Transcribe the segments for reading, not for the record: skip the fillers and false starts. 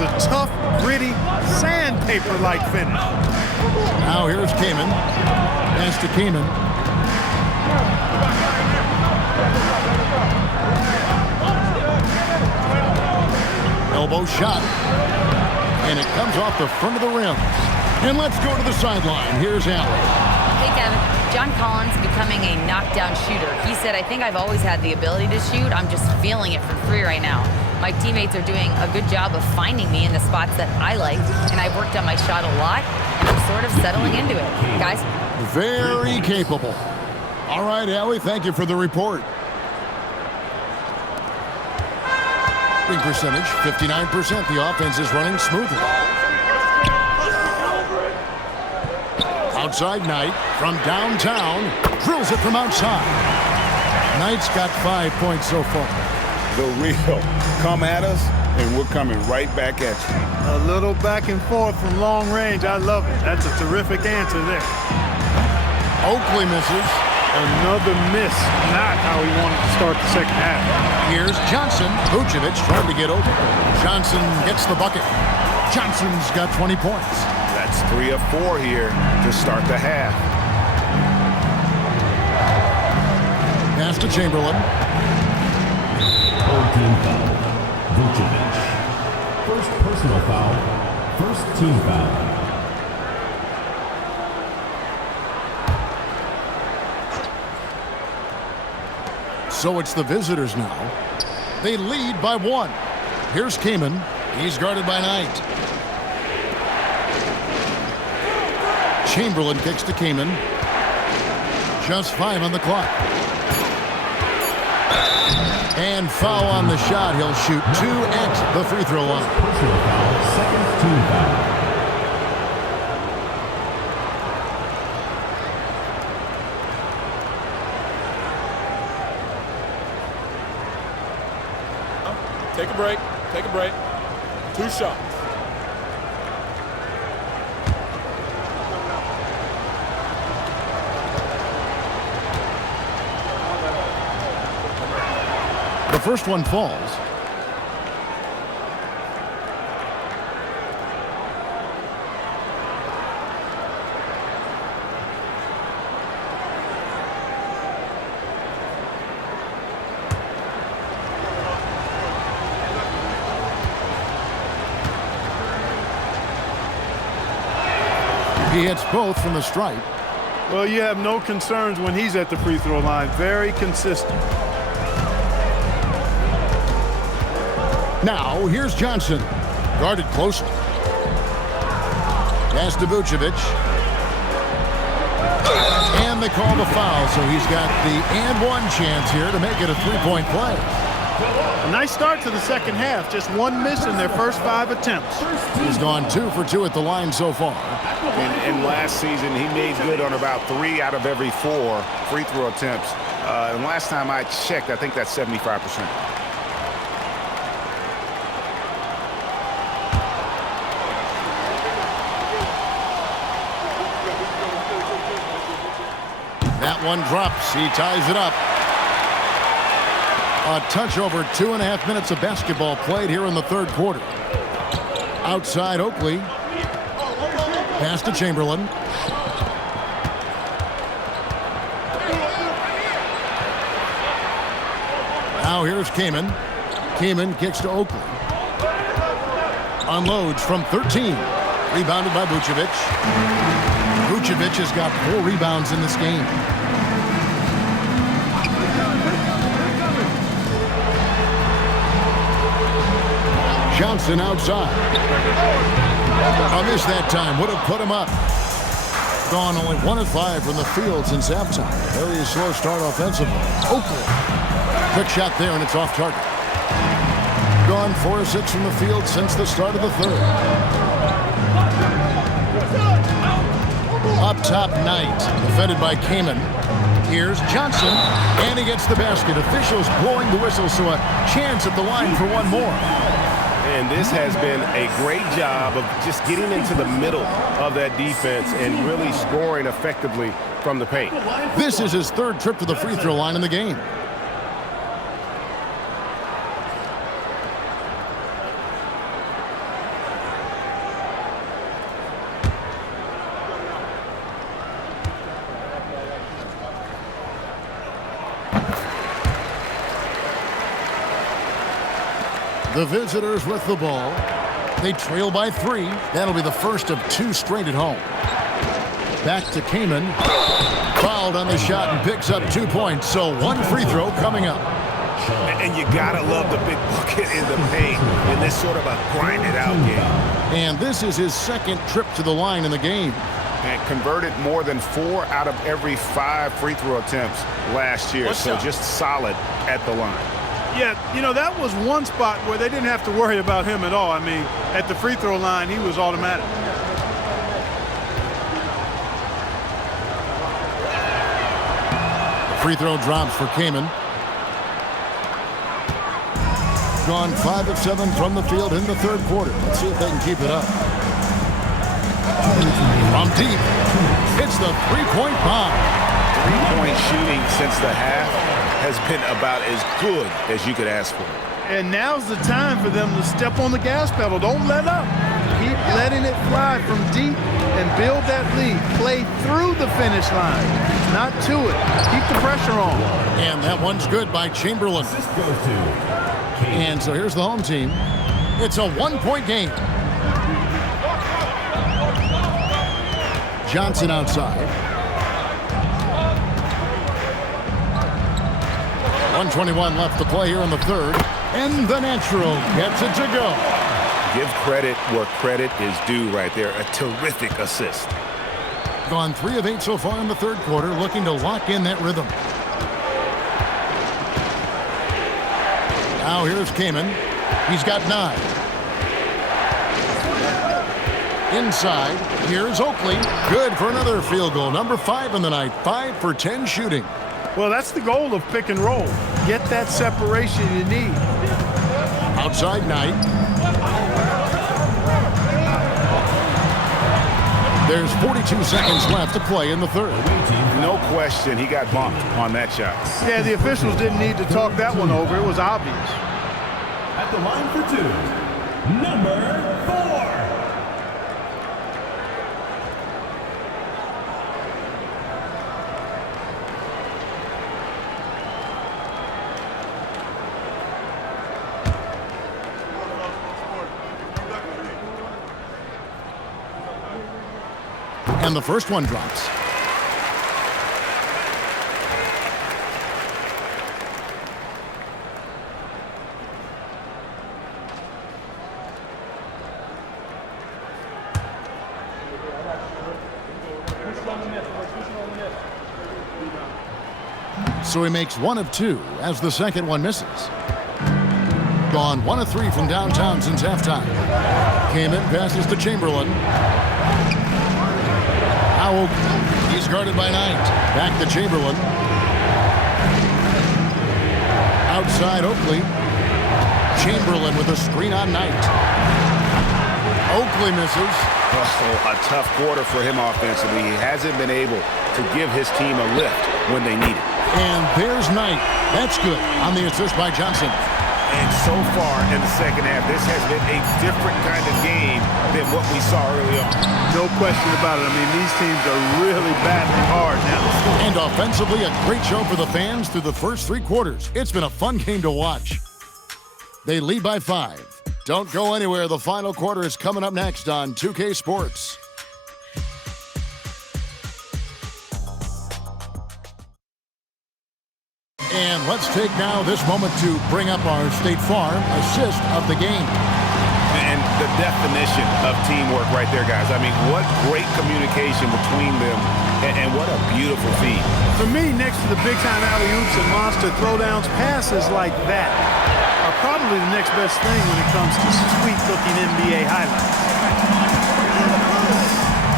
was a tough, gritty, sandpaper-like finish. Now here's Kamen. Pass to Kamen. Elbow shot. And it comes off the front of the rim. And let's go to the sideline. Here's Allen. Hey, Kevin. John Collins becoming a knockdown shooter. He said, I think I've always had the ability to shoot. I'm just feeling it for free right now. My teammates are doing a good job of finding me in the spots that I like, and I've worked on my shot a lot, and I'm sort of settling into it. Guys? Very capable. All right, Allie, thank you for the report. Shooting percentage, 59%. The offense is running smoothly. Outside Knight from downtown. Drills it from outside. Knight's got 5 points so far. The real. Come at us, and we're coming right back at you. A little back and forth from long range. I love it. That's a terrific answer there. Oakley misses. Another miss. Not how he wanted to start the second half. Here's Johnson. Vucevic trying to get open. Johnson gets the bucket. Johnson's got 20 points. That's 3 of 4 here to start the half. Pass to Chamberlain. Third team foul. Vucevic. First personal foul. First team foul. So it's the visitors now. They lead by 1. Here's Kamen. He's guarded by Knight. Chamberlain kicks to Kamen. Just 5 on the clock. And foul on the shot. He'll shoot 2 at the free throw line. Personal foul. Second team foul. Take a break. Take a break. 2 shots. The first one falls. He hits both from the stripe. Well, you have no concerns when he's at the free throw line. Very consistent. Now, here's Johnson. Guarded closely. Pass to Vucevic. And they call the foul, so he's got the and one chance here to make it a 3-point play. A nice start to the second half. Just 1 miss in their first 5 attempts. He's gone 2 for 2 at the line so far. And last season, he made good on about 3 out of every 4 free throw attempts. And last time I checked, I think that's 75%. That one drops. He ties it up. A touch over 2.5 minutes of basketball played here in the third quarter. Outside Oakley. Pass to Chamberlain. Now here's Kamen. Kamen kicks to Oakley. Unloads from 13. Rebounded by Vucevic. Vucevic has got 4 rebounds in this game. Johnson outside. A miss that time. Would have put him up. Gone only 1 of 5 from the field since halftime. Very slow start offensively. Oakley. Quick shot there, and it's off target. Gone 4 of 6 from the field since the start of the third. Up top, Knight. Defended by Kamen. Here's Johnson. And he gets the basket. Officials blowing the whistle, so a chance at the line for 1 more. And this has been a great job of just getting into the middle of that defense and really scoring effectively from the paint. This is his 3rd trip to the free throw line in the game. The visitors with the ball. They trail by 3. That'll be the first of 2 straight at home. Back to Kamen. Fouled on the shot and picks up 2 points. So 1 free throw coming up. And you gotta love the big bucket in the paint in this sort of a grinded out game. And this is his 2nd trip to the line in the game. And converted more than 4 out of every 5 free throw attempts last year. So just solid at the line. Yeah, you know, that was one spot where they didn't have to worry about him at all. I mean, at the free throw line, he was automatic. The free throw drops for Kamen. Gone 5 of 7 from the field in the 3rd quarter. Let's see if they can keep it up. From deep, it's the 3-point bomb. 3-point shooting since the half has been about as good as you could ask for. And now's the time for them to step on the gas pedal. Don't let up. Keep letting it fly from deep and build that lead. Play through the finish line, not to it. Keep the pressure on. And that one's good by Chamberlain. And so here's the home team. It's a 1-point game. Johnson outside. 1:21 left to play here in the 3rd. And the natural gets it to go. Give credit where credit is due right there. A terrific assist. Gone 3 of 8 so far in the 3rd quarter, looking to lock in that rhythm. Now here's Kamen. He's got 9. Inside, here's Oakley. Good for another field goal. Number 5 in the night. 5 for 10 shooting. Well, that's the goal of pick and roll. Get that separation you need. Outside Knight. There's 42 seconds left to play in the 3rd. No question, he got bumped on that shot. Yeah, the officials didn't need to talk that one over. It was obvious. At the line for 2, number 4. And the first one drops. So he makes 1 of 2 as the second one misses. Gone 1 of 3 from downtown since halftime. Kamen passes to Chamberlain. Now he's guarded by Knight. Back to Chamberlain. Outside Oakley. Chamberlain with a screen on Knight. Oakley misses. Oh, a tough quarter for him offensively. He hasn't been able to give his team a lift when they need it. And there's Knight. That's good on the assist by Johnson. And so far in the second half, this has been a different kind of game than what we saw early on. No question about it. I mean, these teams are really battling hard now. And offensively, a great show for the fans through the first 3 quarters. It's been a fun game to watch. They lead by 5. Don't go anywhere. The final quarter is coming up next on 2K Sports. And let's take now this moment to bring up our State Farm assist of the game. And the definition of teamwork right there, guys. I mean, what great communication between them, and what a beautiful feed. For me, next to the big-time alley-oops and monster throwdowns, passes like that are probably the next best thing when it comes to sweet-looking NBA highlights.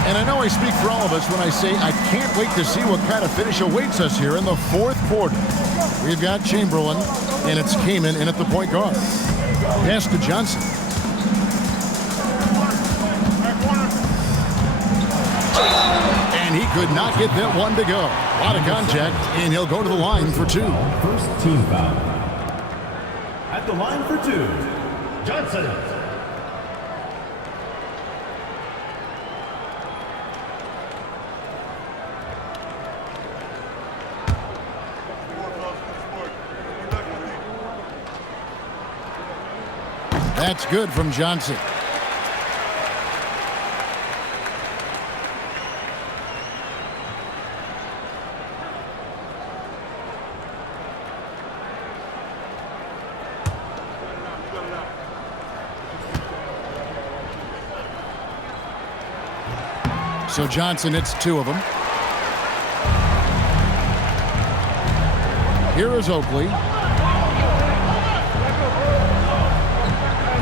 And I know I speak for all of us when I say I can't wait to see what kind of finish awaits us here in the 4th quarter. We've got Chamberlain, and it's Kamen in at the point guard. Pass to Johnson. And he could not get that one to go. A lot of contact, and he'll go to the line for 2. First team foul. At the line for 2, Johnson. That's good from Johnson. So Johnson hits 2 of them. Here is Oakley.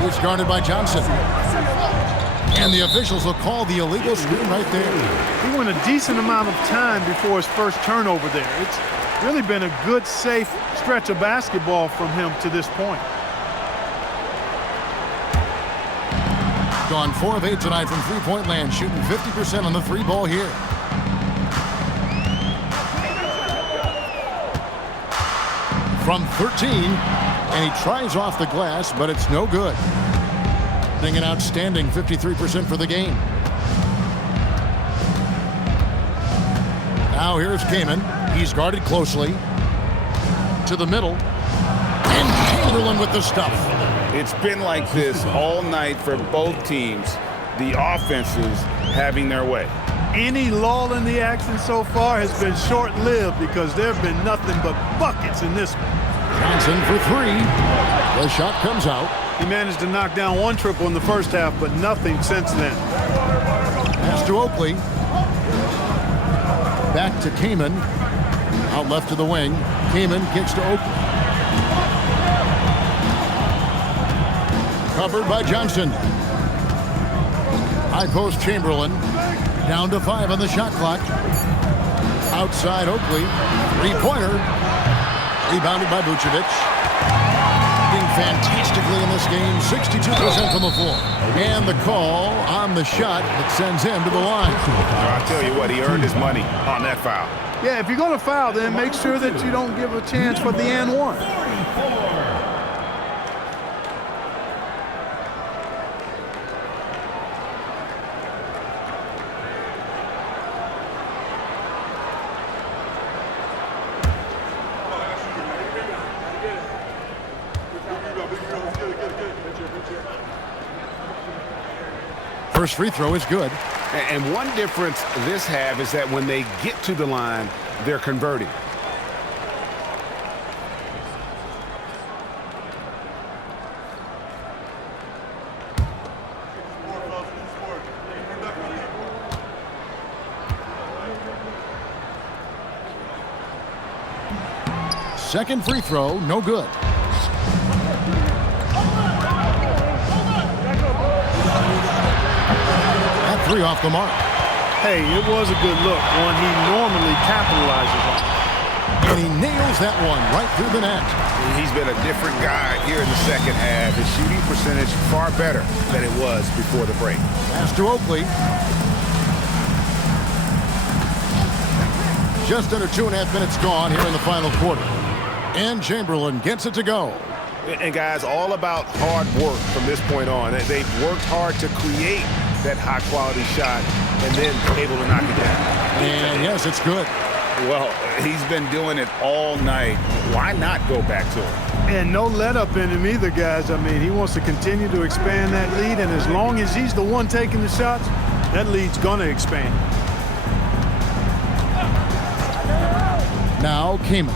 He's guarded by Johnson. And the officials will call the illegal screen right there. He went a decent amount of time before his first turnover there. It's really been a good, safe stretch of basketball from him to this point. Gone 4 of 8 tonight from three-point land, shooting 50% on the 3-ball here. From 13, and he tries off the glass, but it's no good. Getting an outstanding 53% for the game. Now here's Kamen. He's guarded closely. To the middle. And Chamberlain with the stuff. It's been like this all night for both teams. The offenses having their way. Any lull in the action so far has been short-lived because there have been nothing but buckets in this one. Johnson for 3. The shot comes out. He managed to knock down 1 triple in the first half, but nothing since then. Pass to Oakley. Back to Kamen. Out left to the wing. Kamen kicks to Oakley. Covered by Johnson. High post Chamberlain. Down to 5 on the shot clock. Outside Oakley. 3-pointer. Rebounded by Vucevic. Being fantastically in this game. 62% from the floor. And the call on the shot that sends him to the line. I'll tell you what, he earned his money on that foul. Yeah, if you're going to foul, then make sure that you don't give a chance for the and one. First free throw is good. And one difference this half is that when they get to the line, they're converting. Second free throw, no good. That 3 off the mark. Hey, it was a good look, one he normally capitalizes on. And he nails that one right through the net. He's been a different guy here in the second half. His shooting percentage far better than it was before the break. Pass to Oakley. Just under 2.5 minutes gone here in the final quarter. And Chamberlain gets it to go. And guys, all about hard work from this point on. They've worked hard to create that high-quality shot and then able to knock it down. And yes, it's good. Well, he's been doing it all night. Why not go back to it? And no let-up in him either, guys. I mean, he wants to continue to expand that lead, and as long as he's the one taking the shots, that lead's going to expand. Now Kamen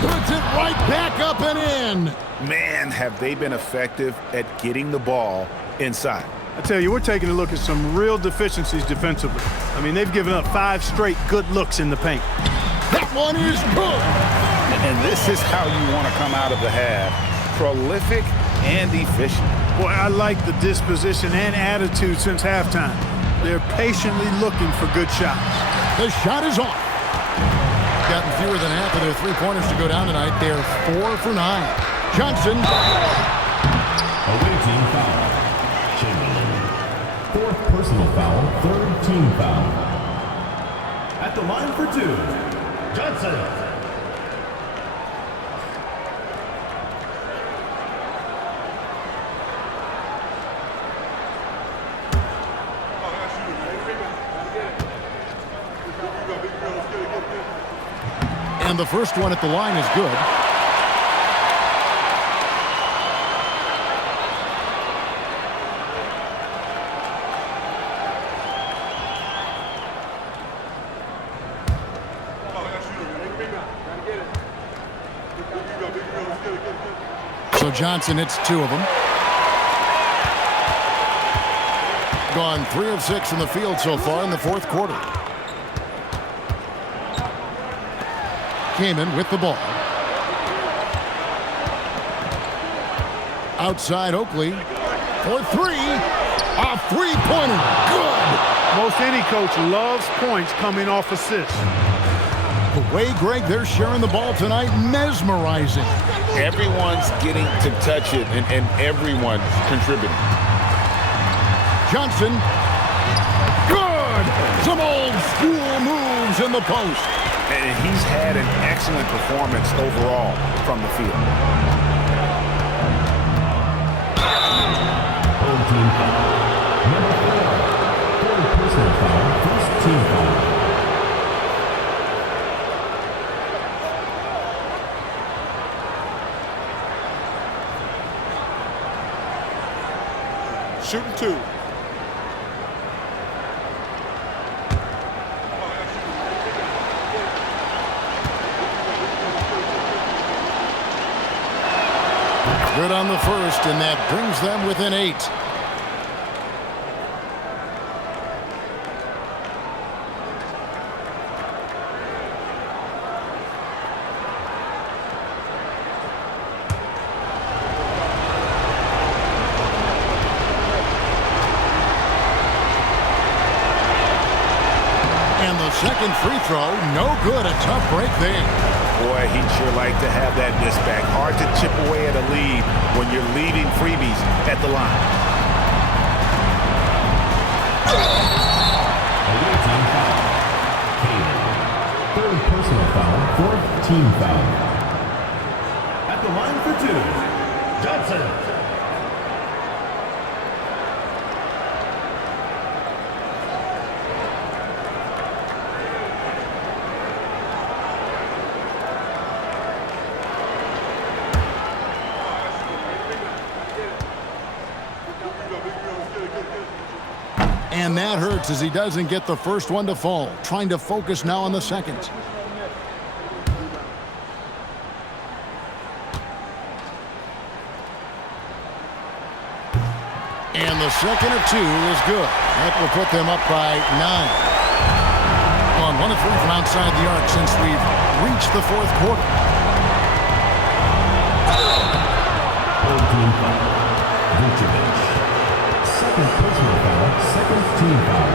puts it right back up and in. Man, have they been effective at getting the ball inside. I tell you, we're taking a look at some real deficiencies defensively. I mean, they've given up 5 straight good looks in the paint. That one is good. And this is how you want to come out of the half. Prolific and efficient. Boy, I like the disposition and attitude since halftime. They're patiently looking for good shots. The shot is off. Gotten fewer than half of their 3-pointers to go down tonight. They're 4 for 9. Johnson. Away team foul. Chamberlain. 4th personal foul, 3rd team foul. At the line for 2, Johnson. And the first one at the line is good. Johnson hits 2 of them. Gone 3 of 6 from the field so far in the fourth quarter. Kamen with the ball. Outside Oakley for 3. A three-pointer. Good. Most any coach loves points coming off assists. The way, Greg, they're sharing the ball tonight, mesmerizing. Everyone's getting to touch it, and everyone's contributing. Johnson. Good. Some old school moves in the post. And he's had an excellent performance overall from the field. Home team foul. Number 4. Third personal foul. First team foul. Shooting 2. Good on the first, and that brings them within 8. And the second free throw, no good. A tough break there. Boy, he'd sure like to have that miss back. Hard to chip away at a lead when you're leaving freebies at the line. Away team foul. Kamen. Third personal foul. Fourth team foul. At the line for 2. Johnson. And that hurts as he doesn't get the first one to fall. Trying to focus now on the second. And the second of 2 is good. That will put them up by 9. On 1 of 3 from outside the arc since we've reached the fourth quarter. Home team foul. Vucevic. Second personal foul. Second team foul.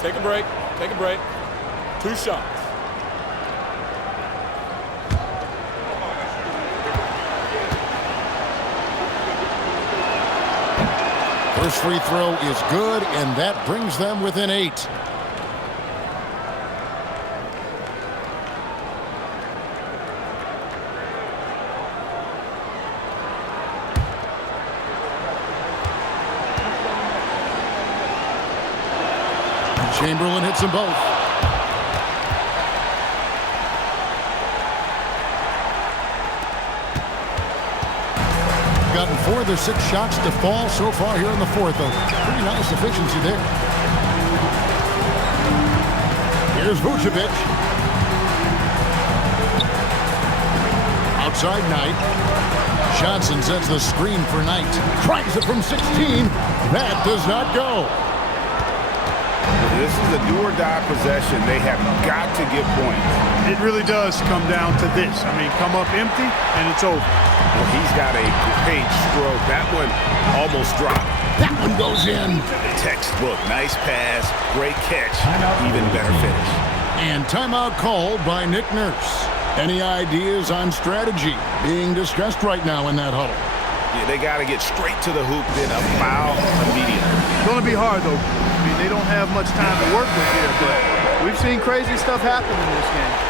Take a break. Take a break. 2 shots. First free throw is good, and that brings them within 8. Chamberlain hits them both. Gotten 4 of their 6 shots to fall so far here in the fourth. A pretty nice efficiency there. Here's Vucevic. Outside Knight. Johnson sets the screen for Knight. Tries it from 16. That does not go. This is a do-or-die possession. They have got to get points. It really does come down to this. I mean, come up empty, and it's over. Well, he's got a great stroke. That one almost dropped. That one goes in. Textbook. Nice pass. Great catch. Even better finish. And timeout called by Nick Nurse. Any ideas on strategy? Being discussed right now in that huddle. Yeah, they got to get straight to the hoop, then a foul immediately. It's going to be hard, though. I mean, they don't have much time to work with here, but we've seen crazy stuff happen in this game.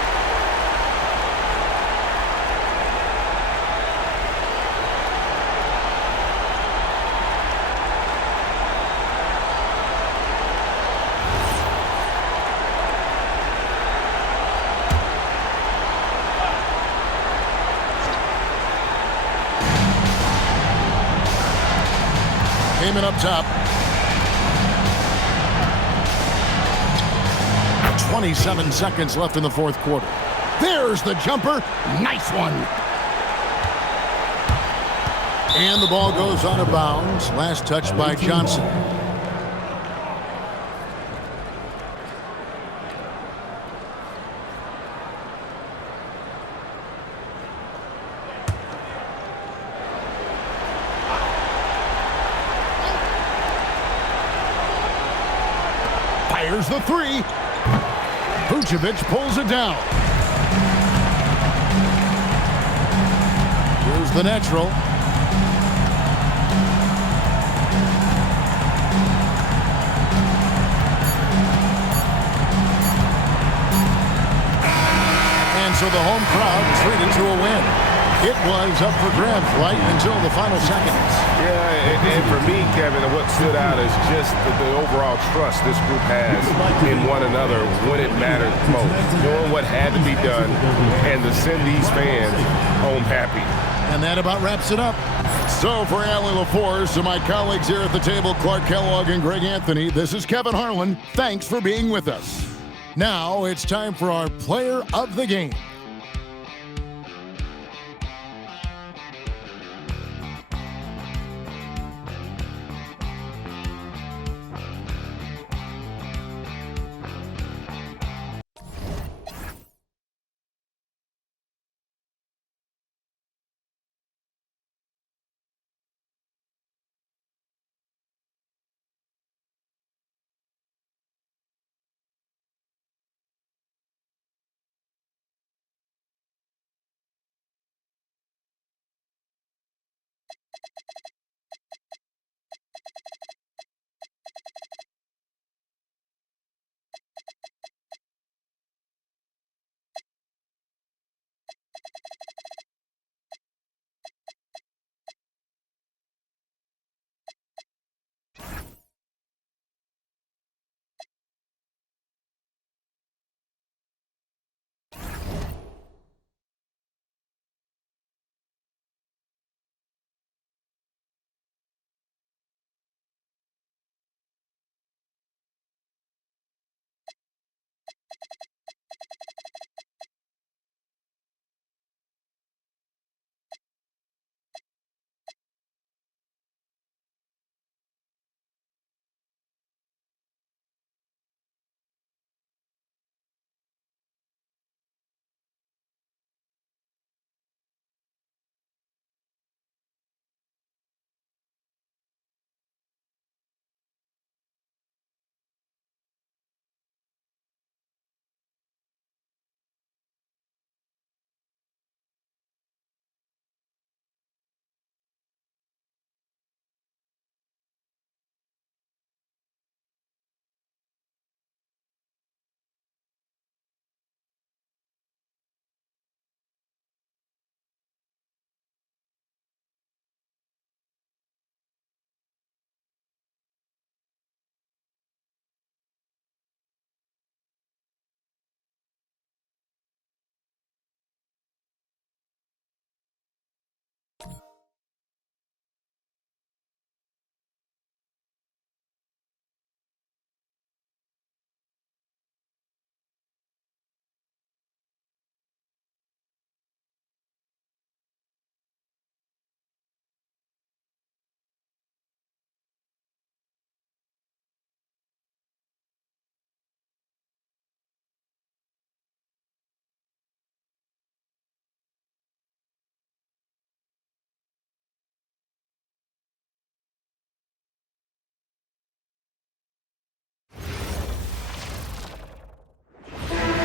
Kamen up top. 27 seconds left in the fourth quarter. There's the jumper. Nice one. And the ball goes out of bounds. Last touch by Johnson. Fires the three. Vucevic pulls it down. Here's the natural. And so the home crowd treated to a win. It was up for grabs right until the final seconds. Yeah, and for me, Kevin, what stood out is just the overall trust this group has in one another when it mattered most. Doing what had to be done and to send these fans home happy. And that about wraps it up. So for Allie LaForce and my colleagues here at the table, Clark Kellogg and Greg Anthony, this is Kevin Harlan. Thanks for being with us. Now it's time for our player of the game.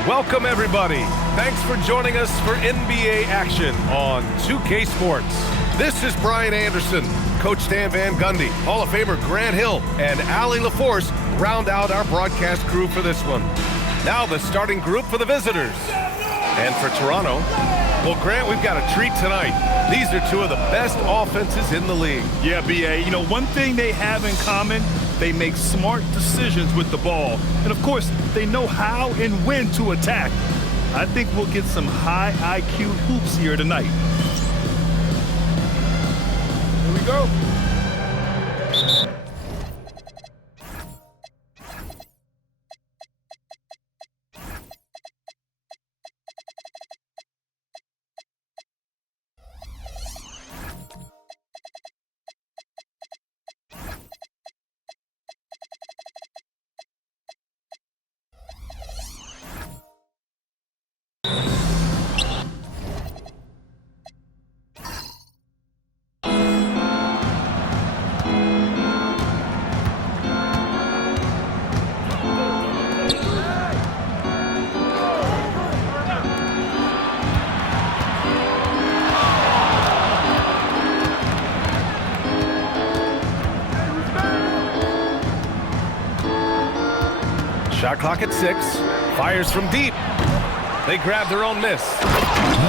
Welcome, everybody. Thanks for joining us for NBA action on 2K Sports. This is Brian Anderson. Coach Stan Van Gundy, Hall of Famer Grant Hill, and Allie LaForce round out our broadcast crew for this one. Now the starting group for the visitors. And for Toronto, well, Grant, we've got a treat tonight. These are two of the best offenses in the league. Yeah, BA. You know, one thing they have in common, they make smart decisions with the ball. And, of course, they know how and when to attack. I think we'll get some high IQ hoops here tonight. Here we go. Shot clock at 6. Fires from deep. They grab their own miss.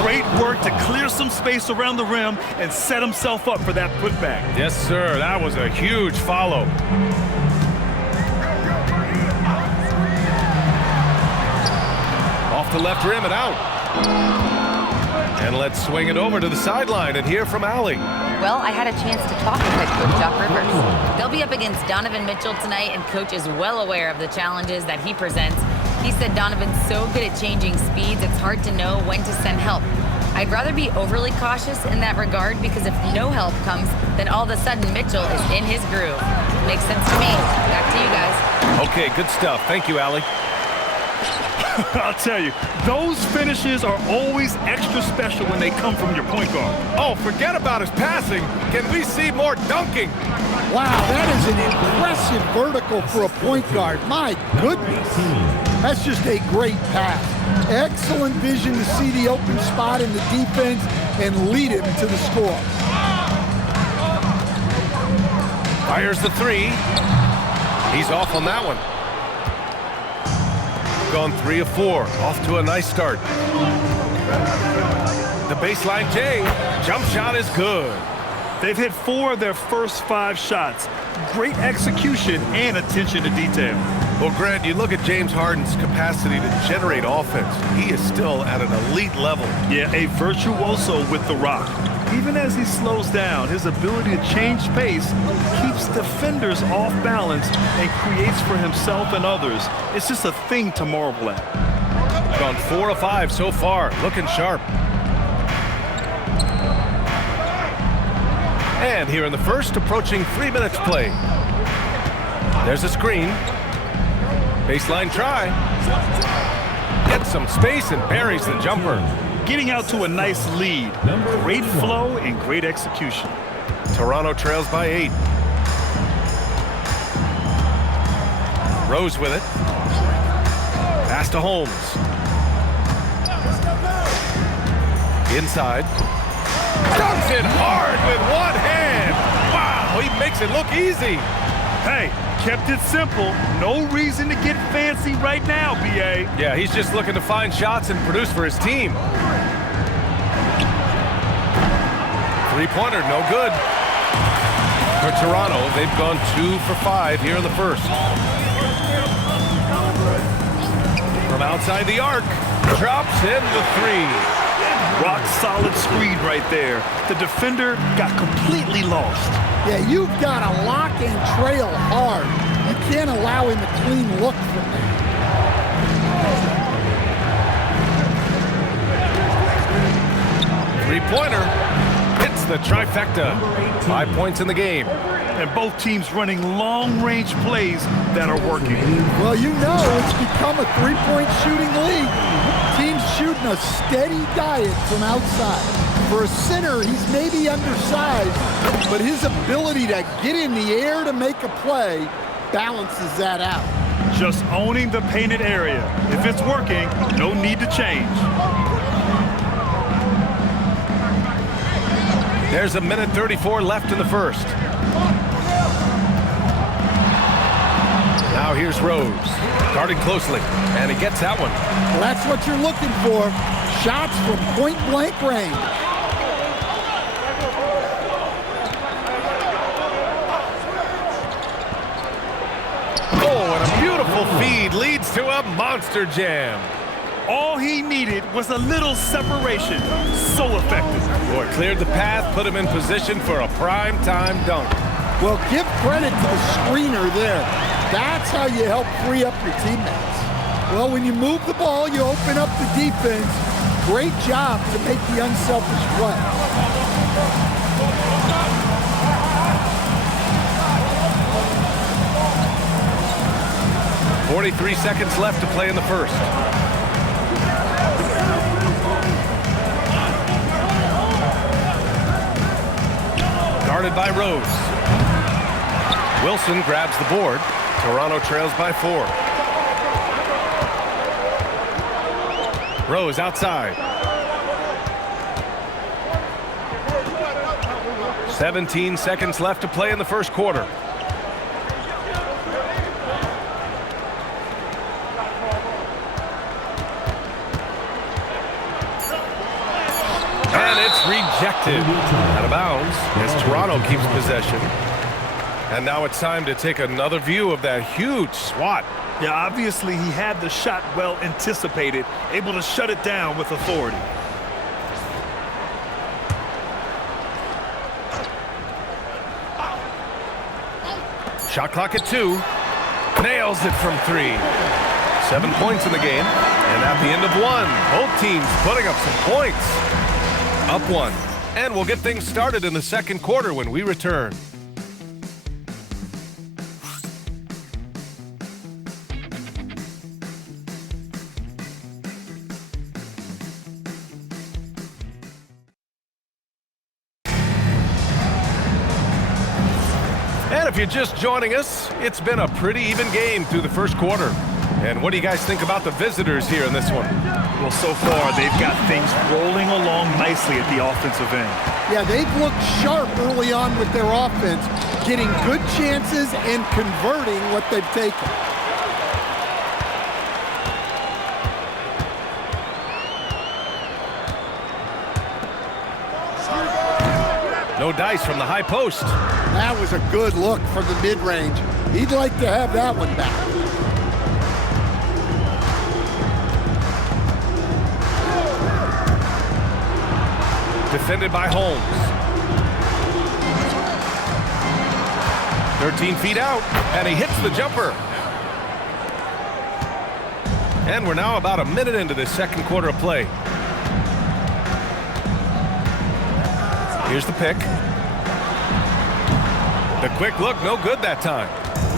Great work to clear some space around the rim and set himself up for that putback. Yes, sir. That was a huge follow. Off the left rim and out. And let's swing it over to the sideline and hear from Allie. Well, I had a chance to talk with head coach Doc Rivers. They'll be up against Donovan Mitchell tonight, and coach is well aware of the challenges that he presents. He said Donovan's so good at changing speeds, it's hard to know when to send help. I'd rather be overly cautious in that regard, because if no help comes, then all of a sudden Mitchell is in his groove. Makes sense to me. Back to you guys. Okay, good stuff. Thank you, Allie. I'll tell you, those finishes are always extra special when they come from your point guard. Oh, forget about his passing. Can we see more dunking? Wow, that is an impressive vertical for a point guard. My goodness. That's just a great pass. Excellent vision to see the open spot in the defense and lead him to the score. Fires the 3. He's off on that one. Gone 3 of 4. Off to a nice start. The baseline J. Jump shot is good. They've hit 4 of their first 5 shots. Great execution and attention to detail. Well, Grant, you look at James Harden's capacity to generate offense. He is still at an elite level. Yeah, a virtuoso with the rock. Even as he slows down, his ability to change pace keeps defenders off balance and creates for himself and others. It's just a thing to marvel at. Gone 4 of 5 so far, looking sharp. And here in the first, approaching 3 minutes play. There's a screen. Baseline try. Gets some space and buries the jumper. Getting out to a nice lead. Great flow and great execution. Toronto trails by 8. Rose with it. Pass to Holmes. Inside. Dunks it hard with one hand. Wow, he makes it look easy. Hey, kept it simple. No reason to get fancy right now, BA. Yeah, he's just looking to find shots and produce for his team. Three-pointer, no good. For Toronto, they've gone 2 for 5 here in the first. From outside the arc, drops in the 3. Rock solid screen right there. The defender got completely lost. Yeah, you've got to lock and trail hard. You can't allow him a clean look from there. Three-pointer hits the trifecta. 5 points in the game. And both teams running long-range plays that are working. Well, you know it's become a three-point shooting league. Teams shooting a steady diet from outside. For a center, he's maybe undersized, but his ability to get in the air to make a play balances that out. Just owning the painted area. If it's working, no need to change. There's a minute 34 left in the first. Now here's Rose, guarding closely, and he gets that one. Well, that's what you're looking for. Shots from point-blank range. Oh, and a beautiful feed leads to a monster jam. All he needed was a little separation. So effective. Boy, cleared the path, put him in position for a prime-time dunk. Well, give credit to the screener there. That's how you help free up your teammates. Well, when you move the ball, you open up the defense. Great job to make the unselfish play. .43 seconds left to play in the first. Guarded by Rose. Wilson grabs the board. Toronto trails by 4. Rose outside. 17 seconds left to play in the first quarter. And it's rejected. Out of bounds as Toronto keeps possession. And now it's time to take another view of that huge swat. Yeah, obviously he had the shot well anticipated, able to shut it down with authority. Shot clock at 2. Nails it from 3. 7 points in the game. And at the end of 1, both teams putting up some points. Up 1. And we'll get things started in the second quarter when we return. And if you're just joining us, it's been a pretty even game through the first quarter. And what do you guys think about the visitors here in this one? Well, so far, they've got things rolling along nicely at the offensive end. Yeah, they've looked sharp early on with their offense, getting good chances and converting what they've taken. No dice from the high post. That was a good look from the mid-range. He'd like to have that one back. Defended by Holmes. 13 feet out, and he hits the jumper. And we're now about a minute into this second quarter of play. Here's the pick. The quick look, no good that time.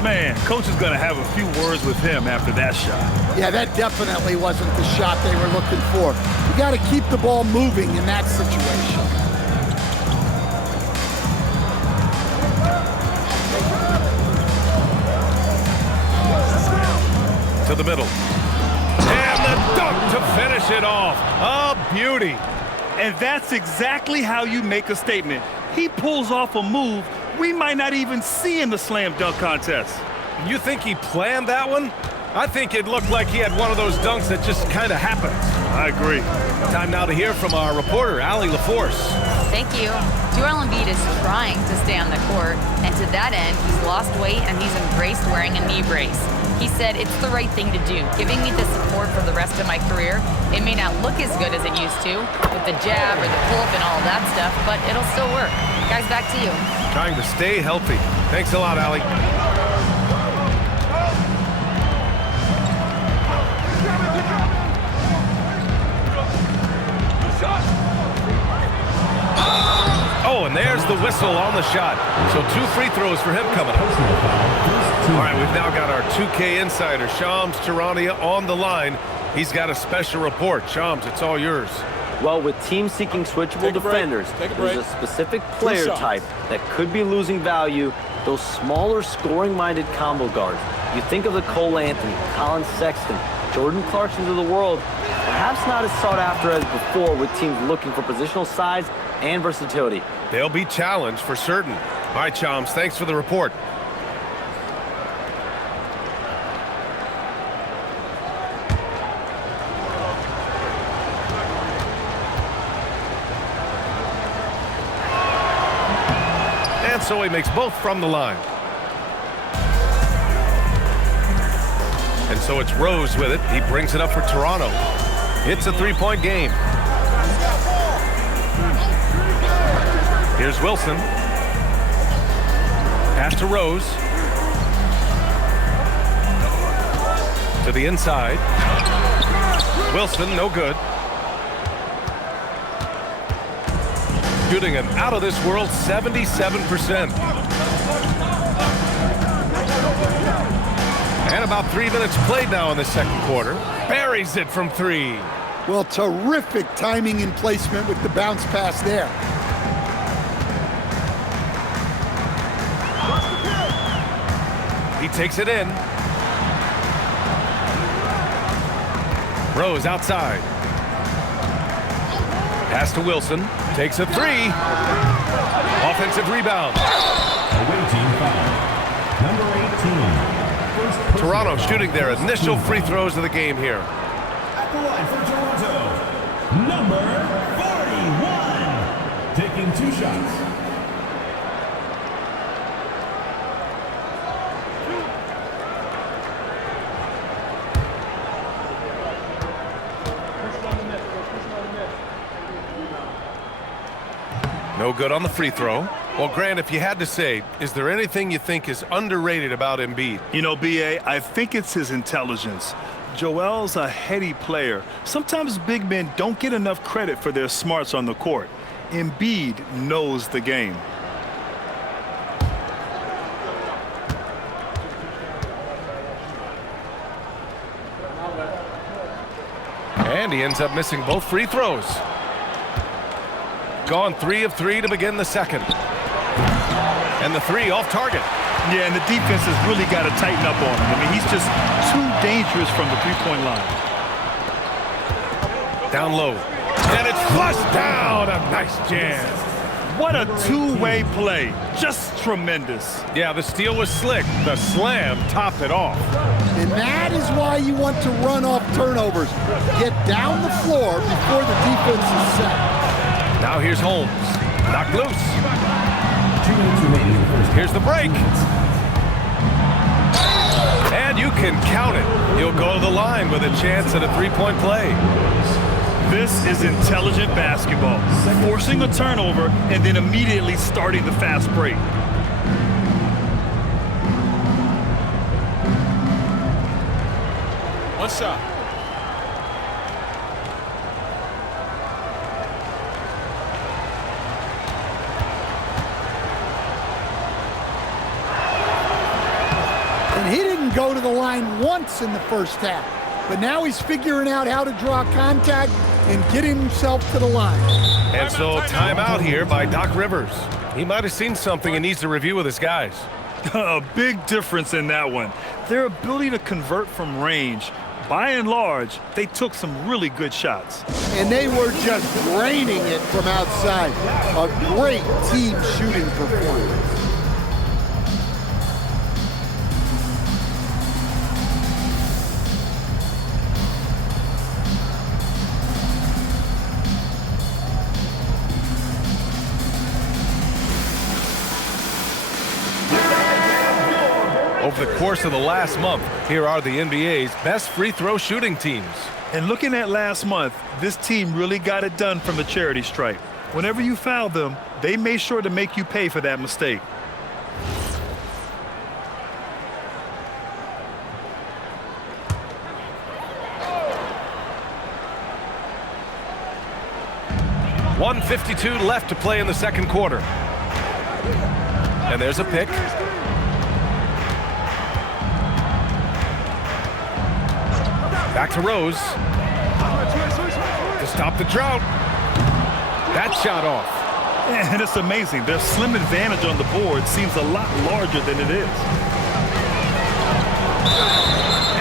Man, coach is going to have a few words with him after that shot. Yeah, that definitely wasn't the shot they were looking for. You got to keep the ball moving in that situation. To the middle. And the dunk to finish it off. A beauty. And that's exactly how you make a statement. He pulls off a move we might not even see in the slam dunk contest. You think he planned that one? I think it looked like he had one of those dunks that just kind of happens. I agree. Time now to hear from our reporter, Allie LaForce. Thank you. Joel Embiid is trying to stay on the court, and to that end, he's lost weight and he's embraced wearing a knee brace. He said, it's the right thing to do, giving me the support for the rest of my career. It may not look as good as it used to, with the jab or the pull-up and all of that stuff, but it'll still work. Guys, back to you. Trying to stay healthy. Thanks a lot, Allie. Oh, and there's the whistle on the shot. So 2 free throws for him coming up. All right, we've now got our 2K insider, Shams Charania, on the line. He's got a special report. Shams, it's all yours. Well, with teams seeking switchable defenders, there's a specific player type that could be losing value, those smaller scoring-minded combo guards. You think of the Cole Anthony, Colin Sexton, Jordan Clarksons of the world, perhaps not as sought after as before with teams looking for positional size and versatility. They'll be challenged for certain. All right, Shams, thanks for the report. And so he makes both from the line. And so it's Rose with it. He brings it up for Toronto. It's a 3-point game. Here's Wilson. Pass to Rose. To the inside. Wilson, no good. Shooting an out-of-this-world 77%. And about 3 minutes played now in the second quarter. Buries it from 3. Well, terrific timing and placement with the bounce pass there. He takes it in. Rose outside. Pass to Wilson. Takes a 3. Offensive rebound. Away team foul. Number 18. Toronto shooting their initial free throws of the game here. At the line for Toronto, number 41. and 2 shots. No good on the free throw. Well, Grant, if you had to say, is there anything you think is underrated about Embiid? You know, B.A., I think it's his intelligence. Joel's a heady player. Sometimes big men don't get enough credit for their smarts on the court. Embiid knows the game. And he ends up missing both free throws. Gone 3 of 3 to begin the second. And the 3 off target. Yeah, and the defense has really got to tighten up on him. I mean, he's just too dangerous from the three-point line. Down low. And it's flushed down. A nice jam. What a two-way play. Just tremendous. Yeah, the steal was slick. The slam topped it off. And that is why you want to run off turnovers. Get down the floor before the defense is set. Now here's Holmes. Knocked loose. Here's the break. And you can count it. He'll go to the line with a chance at a three-point play. This is intelligent basketball. Forcing a turnover and then immediately starting the fast break. One shot. And he didn't go to the line once in the first half. But now he's figuring out how to draw contact and get himself to the line. And so timeout here by Doc Rivers. He might have seen something and needs to review with his guys. A big difference in that one. Their ability to convert from range. By and large, they took some really good shots. And they were just draining it from outside. A great team shooting performance. Over the course of the last month, here are the NBA's best free throw shooting teams. And looking at last month, this team really got it done from the charity stripe. Whenever you fouled them, they made sure to make you pay for that mistake. .152 left to play in the second quarter. And there's a pick. Back to Rose. To stop the drought. That shot off. And it's amazing. Their slim advantage on the board seems a lot larger than it is.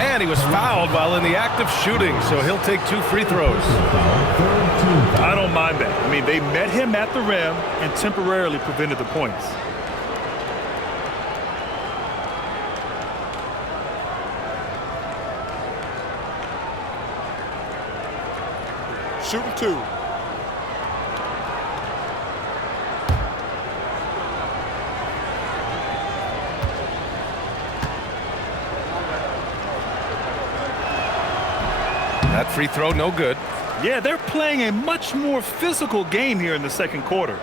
And he was fouled while in the act of shooting, so he'll take 2 free throws. I don't mind that. I mean, they met him at the rim and temporarily prevented the points. Shooting 2. That free throw, no good. Yeah, they're playing a much more physical game here in the second quarter.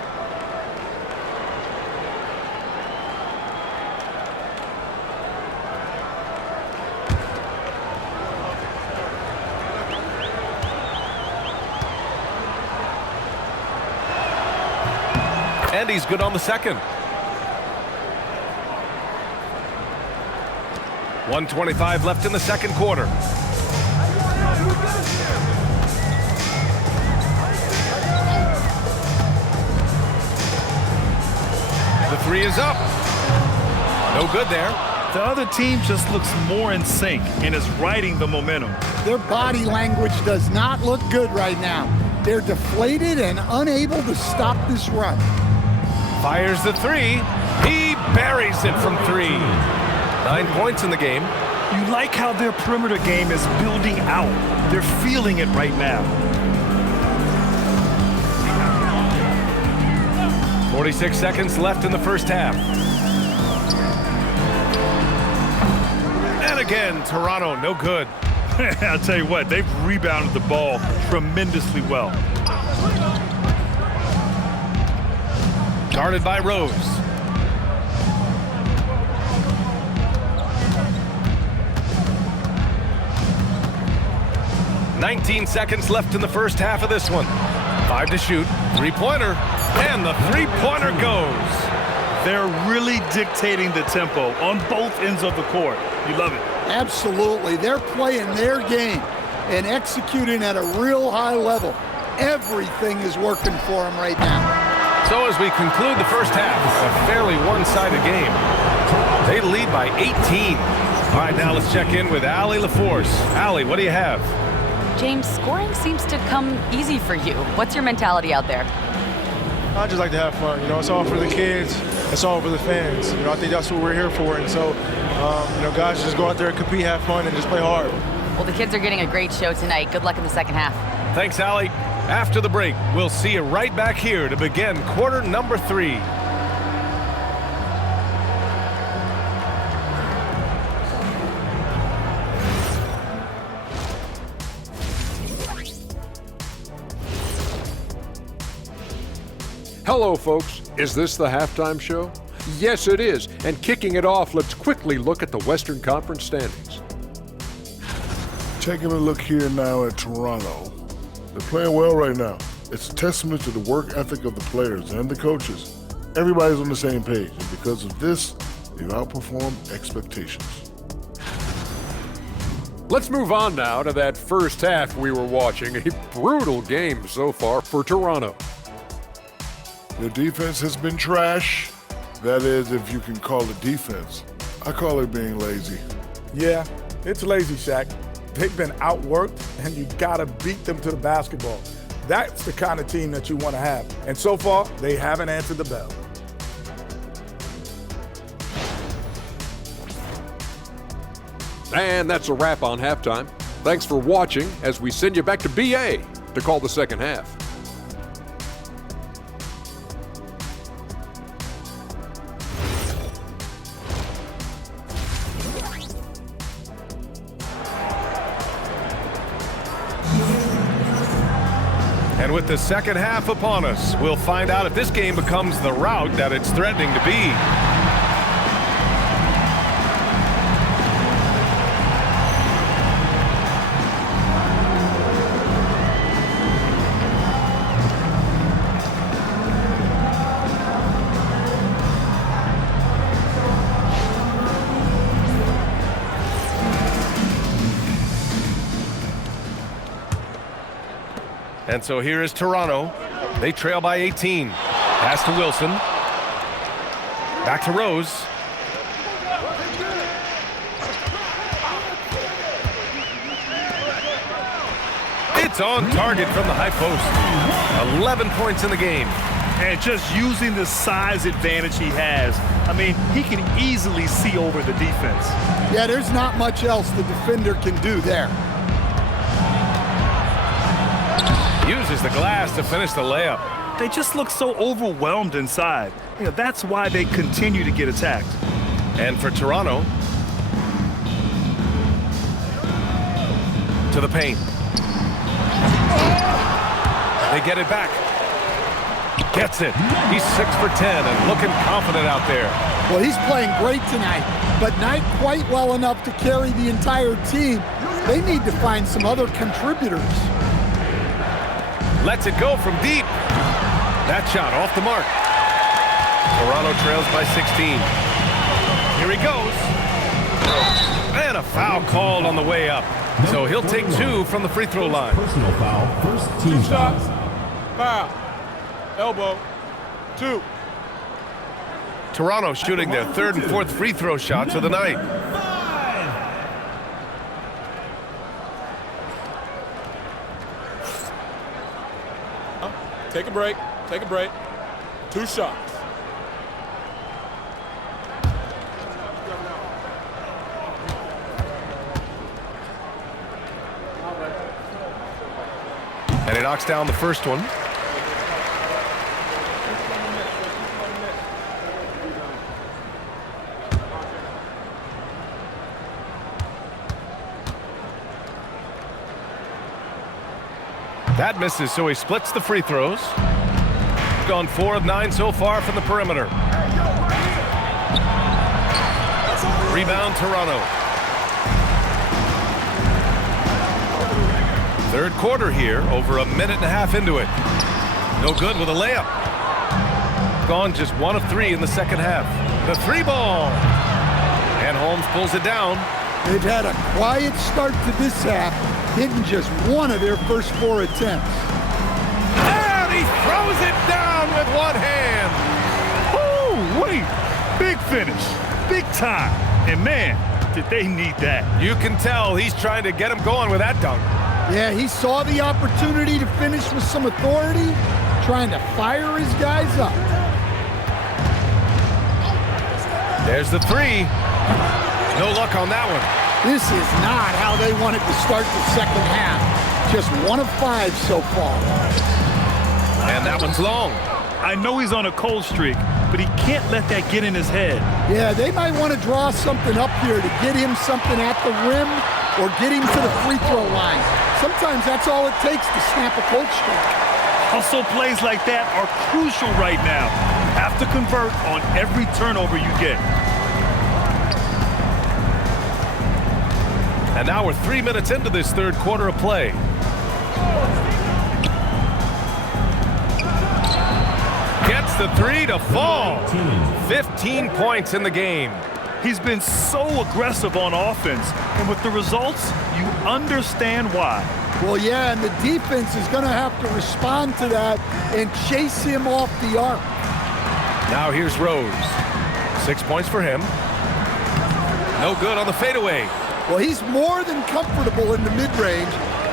And he's good on the second. 1:25 left in the second quarter. The 3 is up. No good there. The other team just looks more in sync and is riding the momentum. Their body language does not look good right now. They're deflated and unable to stop this run. Fires the 3. He buries it from 3. 9 points in the game. You like how their perimeter game is building out. They're feeling it right now. 46 seconds left in the first half. And again, Toronto, no good. I'll tell you what, they've rebounded the ball tremendously well. Guarded by Rose. "19 seconds left in the first half of this one. 5 to shoot. Three-pointer. And the three-pointer goes. They're really dictating the tempo on both ends of the court. You love it. Absolutely. They're playing their game and executing at a real high level. Everything is working for them right now. So as we conclude the first half, a fairly one-sided game. They lead by 18. All right, now let's check in with Allie LaForce. Allie, what do you have? James, scoring seems to come easy for you. What's your mentality out there? I just like to have fun. You know, it's all for the kids. It's all for the fans. You know, I think that's what we're here for. And so, you know, guys, just go out there and compete, have fun, and just play hard. Well, the kids are getting a great show tonight. Good luck in the second half. Thanks, Allie. After the break, we'll see you right back here to begin quarter number 3. Hello, folks. Is this the halftime show? Yes, it is. And kicking it off, let's quickly look at the Western Conference standings. Taking a look here now at Toronto. They're playing well right now. It's a testament to the work ethic of the players and the coaches. Everybody's on the same page, and because of this, they've outperformed expectations. Let's move on now to that first half we were watching. A brutal game so far for Toronto. Their defense has been trash. That is, if you can call it defense. I call it being lazy. Yeah, it's lazy, Shaq. They've been outworked, and you gotta beat them to the basketball. That's the kind of team that you want to have. And so far, they haven't answered the bell. And that's a wrap on halftime. Thanks for watching as we send you back to BA to call the second half. And with the second half upon us, we'll find out if this game becomes the rout that it's threatening to be. And so here is Toronto. They trail by 18. Pass to Wilson. Back to Rose. It's on target from the high post. 11 points in the game. And just using the size advantage he has, I mean, he can easily see over the defense. Yeah, there's not much else the defender can do there. Uses the glass to finish the layup. They just look so overwhelmed inside. You know, that's why they continue to get attacked. And for Toronto, to the paint. They get it back. Gets it. He's 6 for 10 and looking confident out there. Well, he's playing great tonight, but not quite well enough to carry the entire team. They need to find some other contributors. Lets it go from deep. That shot off the mark. Toronto trails by 16. Here he goes. And a foul called on the way up. So he'll take 2 from the free throw line. Personal foul, first team foul. Foul. Elbow. 2. Toronto shooting their 3rd and 4th free throw shots of the night. Take a break. Take a break. 2 shots. And he knocks down the first one. That misses, so he splits the free throws. Gone 4 of 9 so far from the perimeter. Rebound, Toronto. Third quarter here, over a minute and a half into it. No good with a layup. Gone just 1 of 3 in the second half. The 3-ball. And Holmes pulls it down. They've had a quiet start to this half, hitting just 1 of their first 4 attempts. And he throws it down with one hand. Oh, wait. Big finish. Big time. And man, did they need that. You can tell he's trying to get him going with that dunk. Yeah, he saw the opportunity to finish with some authority, trying to fire his guys up. There's the 3. No luck on that one. This is not how they wanted to start the second half. Just 1 of 5 so far. And that one's long. I know he's on a cold streak, but he can't let that get in his head. Yeah, they might want to draw something up here to get him something at the rim or get him to the free throw line. Sometimes that's all it takes to snap a cold streak. Hustle plays like that are crucial right now. You have to convert on every turnover you get. And now we're 3 minutes into this third quarter of play. Gets the 3 to fall. 15 points in the game. He's been so aggressive on offense, and with the results, you understand why. Well, yeah, and the defense is going to have to respond to that and chase him off the arc. Now here's Rose. 6 points for him. No good on the fadeaway. Well, he's more than comfortable in the mid-range,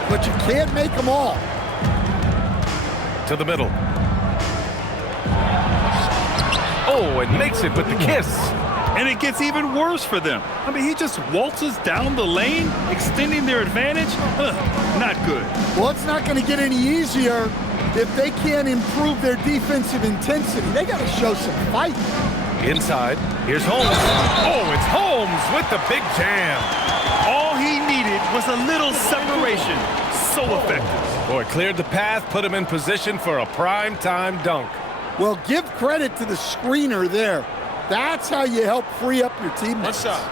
but you can't make them all. To the middle. Oh, and makes it with the kiss. And it gets even worse for them. I mean, he just waltzes down the lane, extending their advantage. Not good. Well, it's not going to get any easier if they can't improve their defensive intensity. They got to show some fight. Inside, here's Holmes. Oh, it's Holmes with the big jam. All he needed was a little separation. So effective. Boy, cleared the path, put him in position for a prime-time dunk. Well, give credit to the screener there. That's how you help free up your teammates. One shot.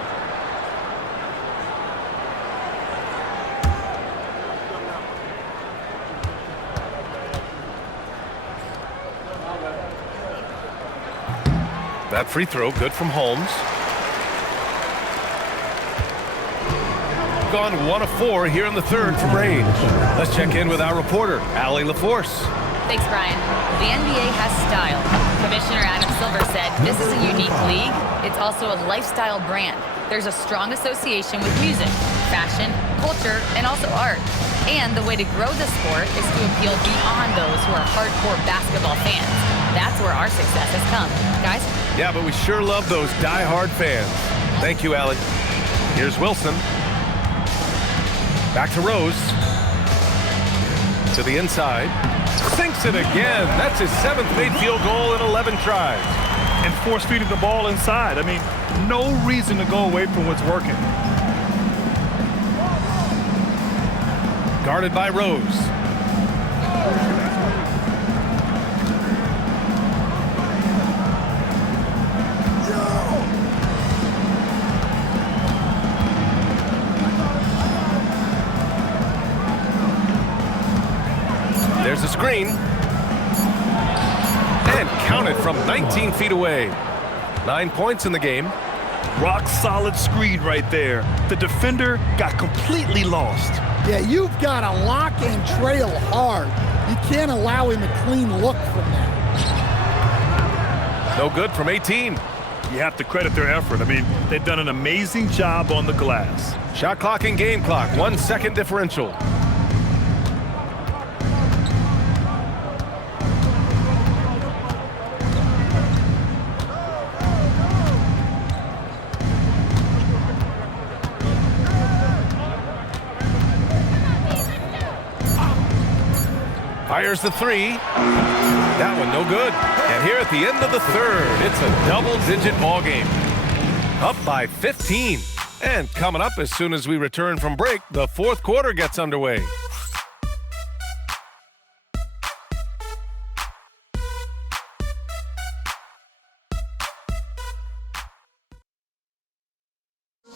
That free throw, good from Holmes. Gone 1 of 4 here in the third from range. Let's check in with our reporter, Allie LaForce. Thanks, Brian. The NBA has style. Commissioner Adam Silver said this is a unique league. It's also a lifestyle brand. There's a strong association with music, fashion, culture, and also art. And the way to grow the sport is to appeal beyond those who are hardcore basketball fans. That's where our success has come. Guys? Yeah, but we sure love those die-hard fans. Thank you, Allie. Here's Wilson. Back to Rose. To the inside. Sinks it again. That's his 7th made field goal in 11 tries. And force-feeding the ball inside. I mean, no reason to go away from what's working. Guarded by Rose. There's a screen. And counted from 19 feet away. 9 points in the game. Rock solid screen right there. The defender got completely lost. Yeah, you've got to lock and trail hard. You can't allow him a clean look from that. No good from 18. You have to credit their effort. I mean, they've done an amazing job on the glass. Shot clock and game clock. 1 second differential. Fires the 3. That one no good. And here at the end of the third, it's a double-digit ball game. Up by 15. And coming up as soon as we return from break, the fourth quarter gets underway.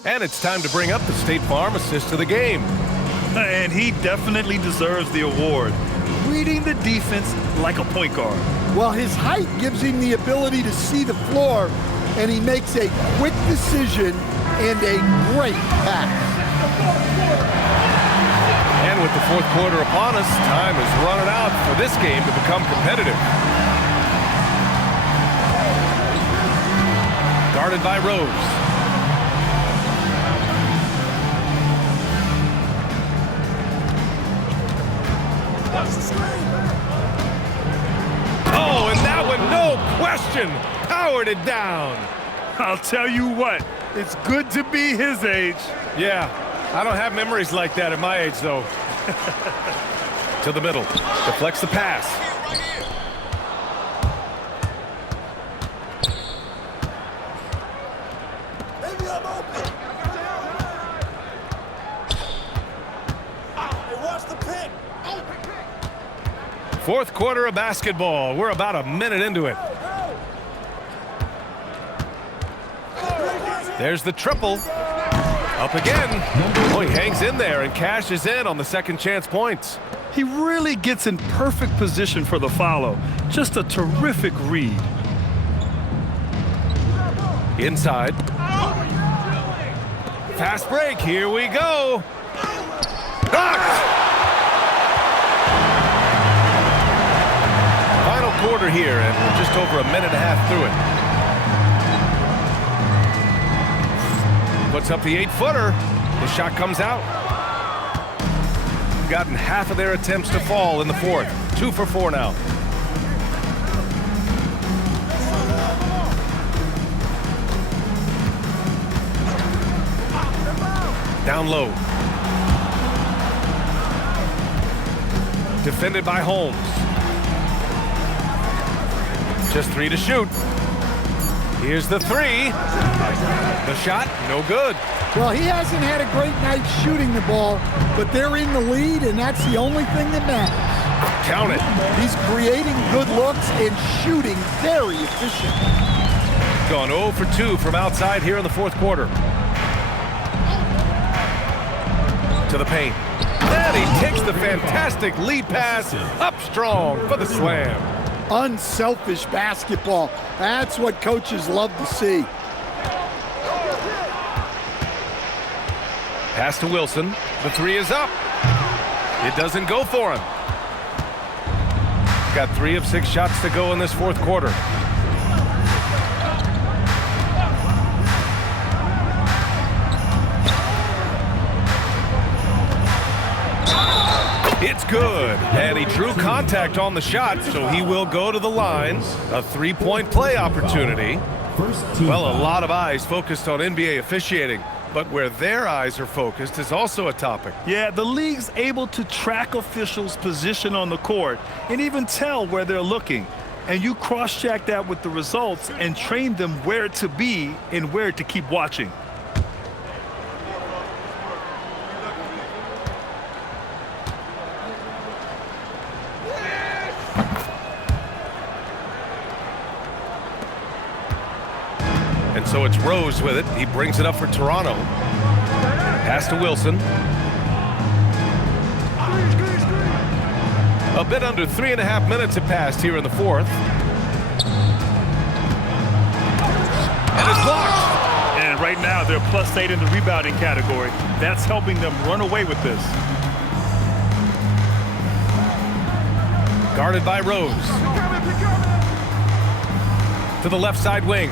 And it's time to bring up the State Farm assist of the game. And he definitely deserves the award. Reading the defense like a point guard. Well, his height gives him the ability to see the floor, and he makes a quick decision and a great pass. And with the fourth quarter upon us, time is running out for this game to become competitive. Guarded by Rose. Oh, and that one, no question, powered it down. I'll tell you what, it's good to be his age. Yeah, I don't have memories like that at my age, though. To the middle, deflects the pass. Maybe I'm open. Hey, watch the pick. Fourth quarter of basketball. We're about a minute into it. There's the triple. Up again. Oh, he hangs in there and cashes in on the second chance points. He really gets in perfect position for the follow. Just a terrific read. Inside. Fast break. Here we go. Knocked! Final quarter here, and we're just over a minute and a half through it. Puts up the 8-footer. The shot comes out. Gotten half of their attempts to fall in the fourth. 2 for 4 now. Down low. Defended by Holmes. Just 3 to shoot. Here's the 3. The shot, no good. Well, he hasn't had a great night shooting the ball, but they're in the lead, and that's the only thing that matters. Count it. He's creating good looks and shooting very efficient. Gone 0 for 2 from outside here in the fourth quarter. To the paint. And he takes the fantastic lead pass up strong for the slam. Unselfish basketball. That's what coaches love to see. Pass to Wilson. The 3 is up. It doesn't go for him. Got 3 of 6 shots to go in this fourth quarter. It's good, and he drew contact on the shot, so he will go to the line. A 3-point play opportunity. Well, a lot of eyes focused on NBA officiating, but where their eyes are focused is also a topic. Yeah, the league's able to track officials' position on the court and even tell where they're looking. And you cross-check that with the results and train them where to be and where to keep watching. And so it's Rose with it. He brings it up for Toronto. Pass to Wilson. A bit under 3.5 minutes have passed here in the fourth. And it's blocked. And right now they're +8 in the rebounding category. That's helping them run away with this. Guarded by Rose. To the left side wing.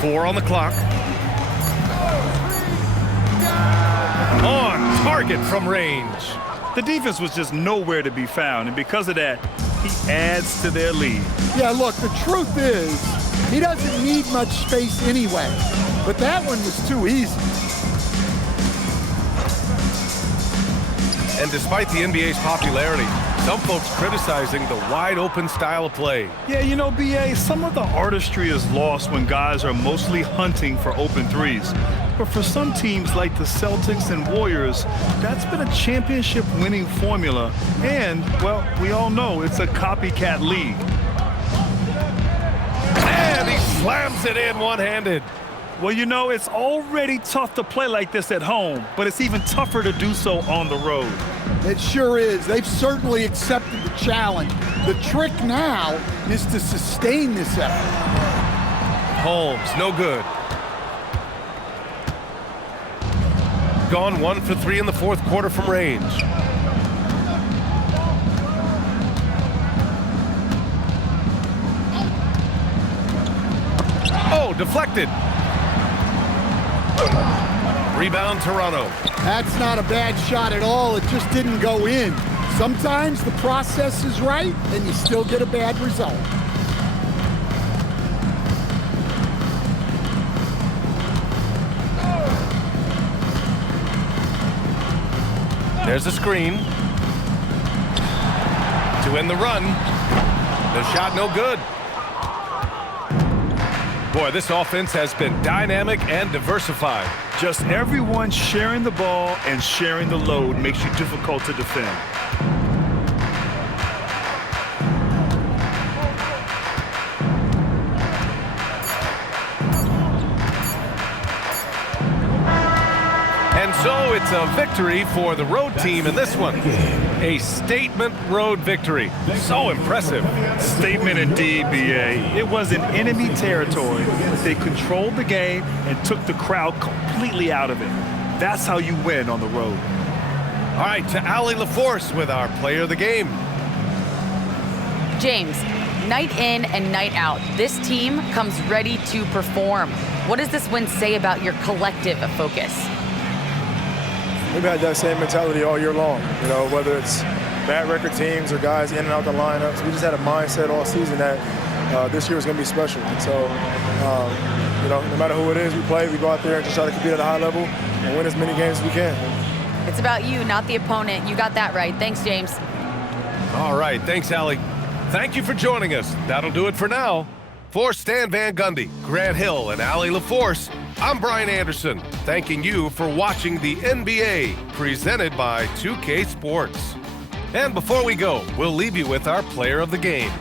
Four on the clock. On target from range. The defense was just nowhere to be found, and because of that, he adds to their lead. Yeah, look, the truth is, he doesn't need much space anyway, but that one was too easy. And despite the NBA's popularity, some folks criticizing the wide-open style of play. Yeah, you know, BA, some of the artistry is lost when guys are mostly hunting for open threes. But for some teams like the Celtics and Warriors, that's been a championship-winning formula. And, well, we all know it's a copycat league. And he slams it in one-handed. Well, you know, it's already tough to play like this at home, but it's even tougher to do so on the road. It sure is. They've certainly accepted the challenge. The trick now is to sustain this effort. Holmes, no good. Gone 1 for 3 in the fourth quarter from range. Oh, deflected. Rebound, Toronto. That's not a bad shot at all. It just didn't go in. Sometimes the process is right, and you still get a bad result. There's a screen. To end the run. The shot no good. Boy, this offense has been dynamic and diversified. Just everyone sharing the ball and sharing the load makes you difficult to defend. And so it's a victory for the road team in this one. A statement road victory. So impressive. Statement indeed, BA. It was in enemy territory, but they controlled the game and took the crowd completely out of it. That's how you win on the road. All right, to Allie LaForce with our player of the game. James, night in and night out, this team comes ready to perform. What does this win say about your collective focus? We've had that same mentality all year long, you know, whether it's bad record teams or guys in and out the lineups. We just had a mindset all season that this year was going to be special. And so, you know, no matter who it is we play, we go out there and just try to compete at a high level and win as many games as we can. It's about you, not the opponent. You got that right. Thanks, James. All right, thanks, Allie. Thank you for joining us. That'll do it for now. For Stan Van Gundy, Grant Hill, and Allie LaForce, I'm Brian Anderson, thanking you for watching the NBA, presented by 2K Sports. And before we go, we'll leave you with our player of the game.